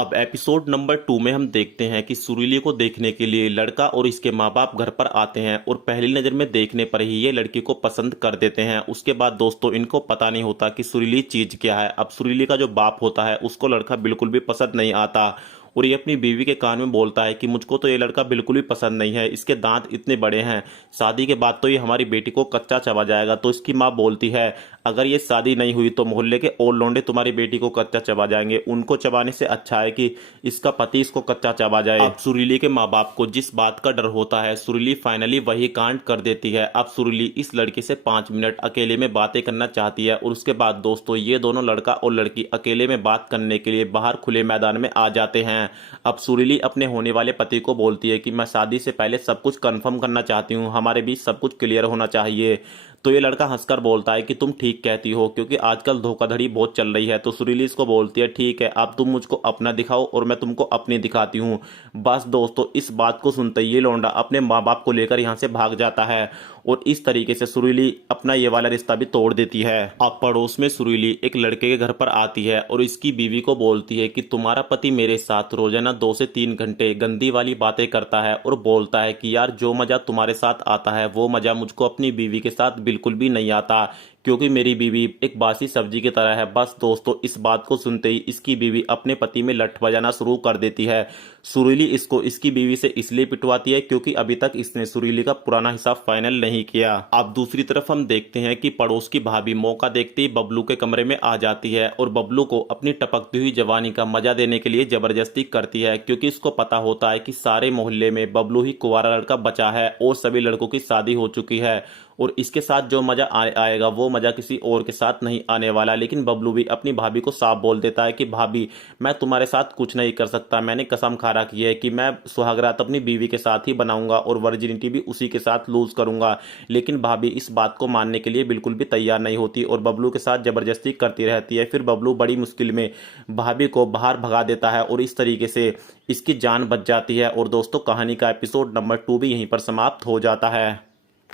अब episode number 2 में हम देखते हैं कि सुरीली को देखने के लिए लड़का और इसके माँ बाप घर पर आते हैं और पहली नज़र में देखने पर ही ये लड़की को पसंद कर देते हैं। उसके बाद दोस्तों इनको पता नहीं होता कि सुरीली चीज़ क्या है। अब सुरीली का जो बाप होता है उसको लड़का बिल्कुल भी पसंद नहीं आता और ये अपनी बीवी के कान में बोलता है कि मुझको तो ये लड़का बिल्कुल भी पसंद नहीं है, इसके दांत इतने बड़े हैं, शादी के बाद तो ये हमारी बेटी को कच्चा चबा जाएगा। तो इसकी माँ बोलती है अगर ये शादी नहीं हुई तो मोहल्ले के और लौंडे तुम्हारी बेटी को कच्चा चबा जाएंगे, उनको चबाने से अच्छा है कि इसका पति इसको कच्चा चबा जाए। अब सुरीली के माँ बाप को जिस बात का डर होता है सुरीली फाइनली वही कांड कर देती है। अब सुरीली इस लड़की से 5 मिनट अकेले में बातें करना चाहती है और उसके बाद दोस्तों ये दोनों लड़का और लड़की अकेले में बात करने के लिए बाहर खुले मैदान में आ जाते हैं। अब सुरीली अपने होने वाले पति को बोलती है कि मैं शादी से पहले सब कुछ कंफर्म करना चाहती हूँ, हमारे बीच सब कुछ क्लियर होना चाहिए। तो ये लड़का हंसकर बोलता है कि तुम ठीक कहती हो क्योंकि आजकल धोखाधड़ी बहुत चल रही है। तो सुरीली इसको बोलती है ठीक है, अब तुम मुझको अपना दिखाओ और मैं तुमको अपनी दिखाती हूँ। बस दोस्तों इस बात को सुनते ही ये लौंडा अपने माँ बाप को लेकर यहाँ से भाग जाता है और इस तरीके से सुरीली अपना ये वाला रिश्ता भी तोड़ देती है। अब पड़ोस में सुरीली एक लड़के के घर पर आती है और इसकी बीवी को बोलती है कि तुम्हारा पति मेरे साथ रोजाना 2 से 3 घंटे गंदी वाली बातें करता है और बोलता है कि यार जो मजा तुम्हारे साथ आता है वो मजा मुझको अपनी बीवी के साथ बिल्कुल भी नहीं आता क्योंकि मेरी बीवी एक बासी सब्जी की तरह है। बस दोस्तों इस बात को सुनते ही इसकी बीवी अपने पति में लठ बजाना शुरू कर देती है। सुरीली इसको इसकी बीवी से इसलिए पिटवाती है क्योंकि अभी तक इसने सुरीली का पुराना हिसाब फाइनल नहीं किया। अब दूसरी तरफ हम देखते हैं कि पड़ोस की भाभी मौका देखते ही बबलू के कमरे में आ जाती है और बबलू को अपनी टपकती हुई जवानी का मजा देने के लिए जबरदस्ती करती है क्योंकि इसको पता होता है कि सारे मोहल्ले में बबलू ही कुंवारा लड़का बचा है और सभी लड़कों की शादी हो चुकी है और इसके साथ जो मजा आएगा वो मजा किसी और के साथ नहीं आने वाला। लेकिन बबलू भी अपनी भाभी को साफ बोल देता है कि भाभी मैं तुम्हारे साथ कुछ नहीं कर सकता, मैंने कसम खा रखी है कि मैं सुहागरात अपनी बीवी के साथ ही बनाऊंगा और वर्जिनिटी भी उसी के साथ लूज करूंगा। लेकिन भाभी इस बात को मानने के लिए बिल्कुल भी तैयार नहीं होती और बबलू के साथ जबरदस्ती करती रहती है। फिर बबलू बड़ी मुश्किल में भाभी को बाहर भगा देता है और इस तरीके से इसकी जान बच जाती है। और दोस्तों कहानी का एपिसोड नंबर 2 भी यहीं पर समाप्त हो जाता है।